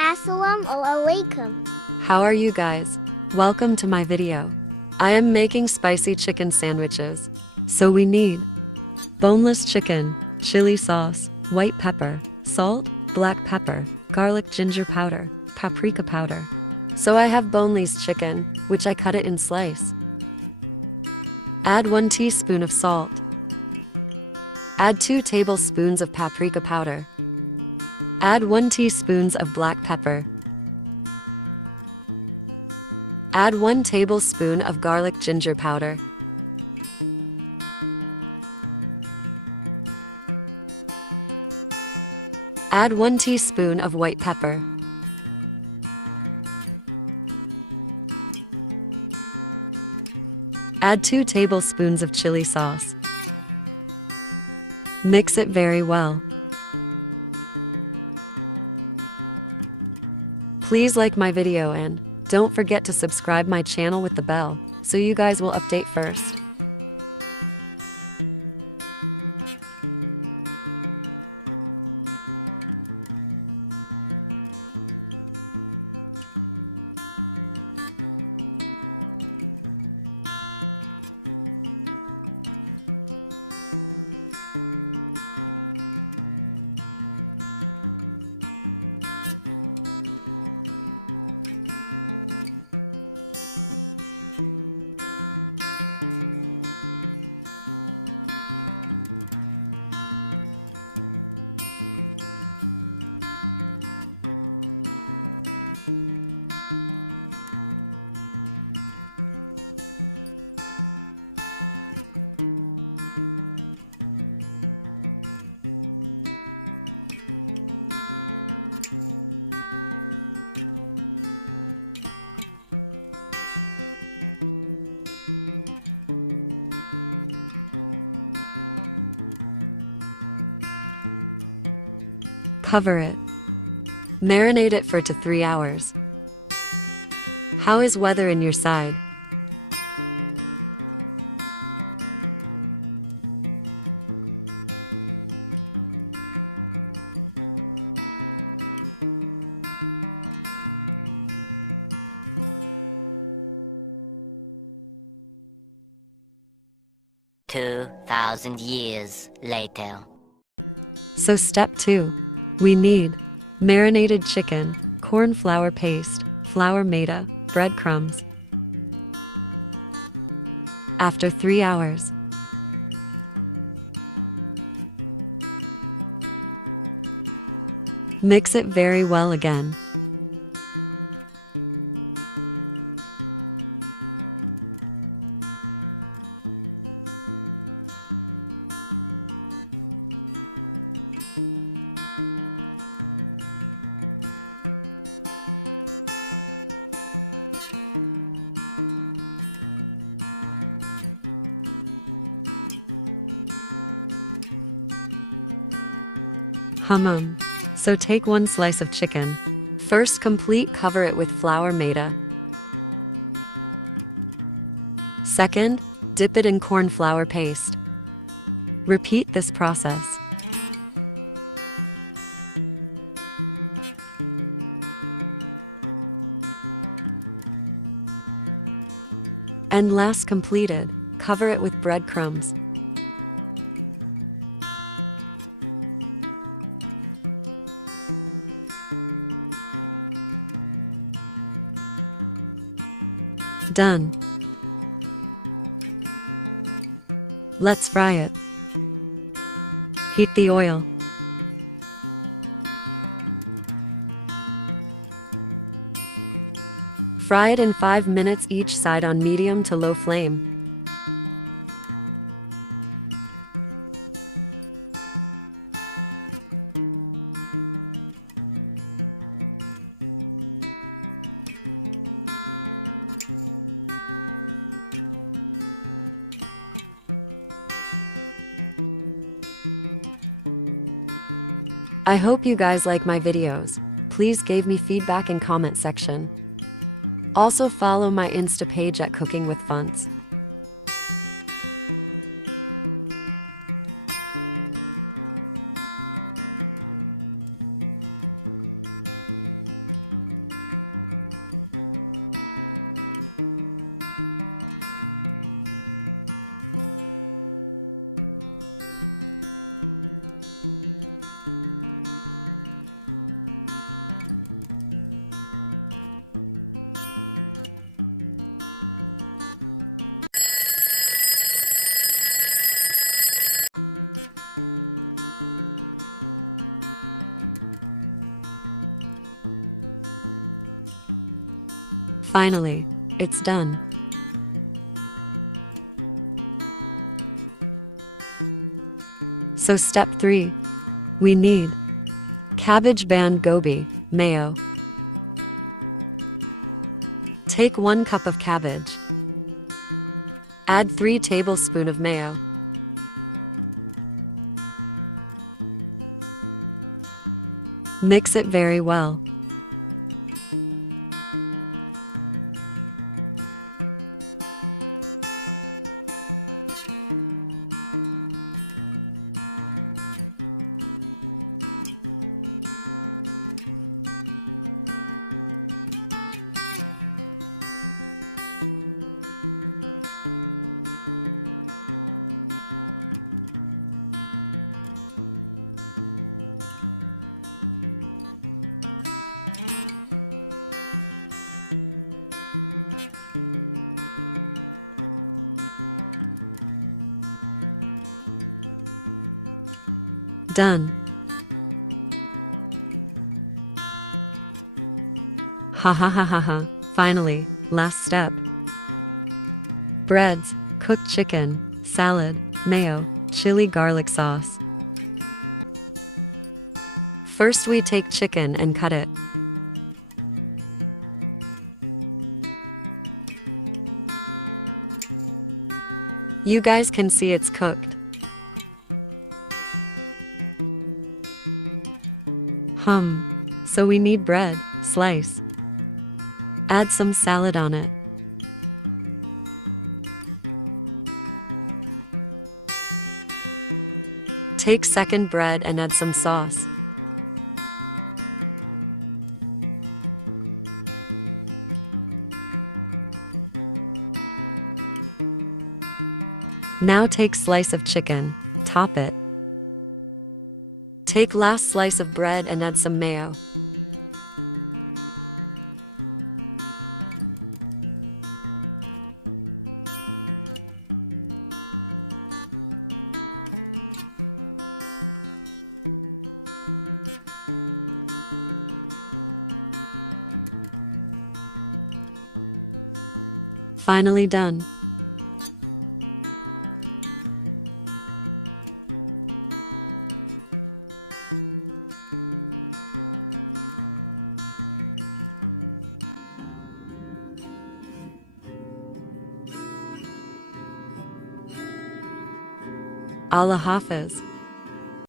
Assalamu alaikum. How are you guys? Welcome to my video. I am making spicy chicken sandwiches. So we need boneless chicken, chili sauce, white pepper, salt, black pepper, garlic ginger powder, paprika powder. So I have boneless chicken, which I cut it in slice. Add 1 teaspoon of salt. Add 2 tablespoons of paprika powder. Add 1 teaspoon of black pepper. Add 1 tablespoon of garlic ginger powder. Add 1 teaspoon of white pepper. Add 2 tablespoons of chili sauce. Mix it very well. Please like my video and don't forget to subscribe my channel with the bell so you guys will update first. Cover it. Marinate it for 2 to 3 hours. How is weather in your side? $2,000 later. So step 2. We need marinated chicken, corn flour paste, flour maida, breadcrumbs. After 3 hours, mix it very well again. So take 1 slice of chicken. First cover it with flour maida. Second, dip it in corn flour paste. Repeat this process. And last completed, cover it with breadcrumbs. Done. Let's fry it. Heat the oil. Fry it in 5 minutes each side on medium to low flame. I hope you guys like my videos. Please give me feedback in comment section. Also follow my Insta page at Cooking with Funs. Finally, it's done. So step 3. We need cabbage band gobi, mayo. Take 1 cup of cabbage. Add 3 tablespoons of mayo. Mix it very well. Done. Ha ha ha ha ha. Finally, last step. Breads, cooked chicken, salad, mayo, chili garlic sauce. First we take chicken and cut it. You guys can see it's cooked. So we need bread, slice. Add some salad on it. Take second bread and add some sauce. Now take slice of chicken, top it. Take last slice of bread and add some mayo. Finally done. Allah Hafiz.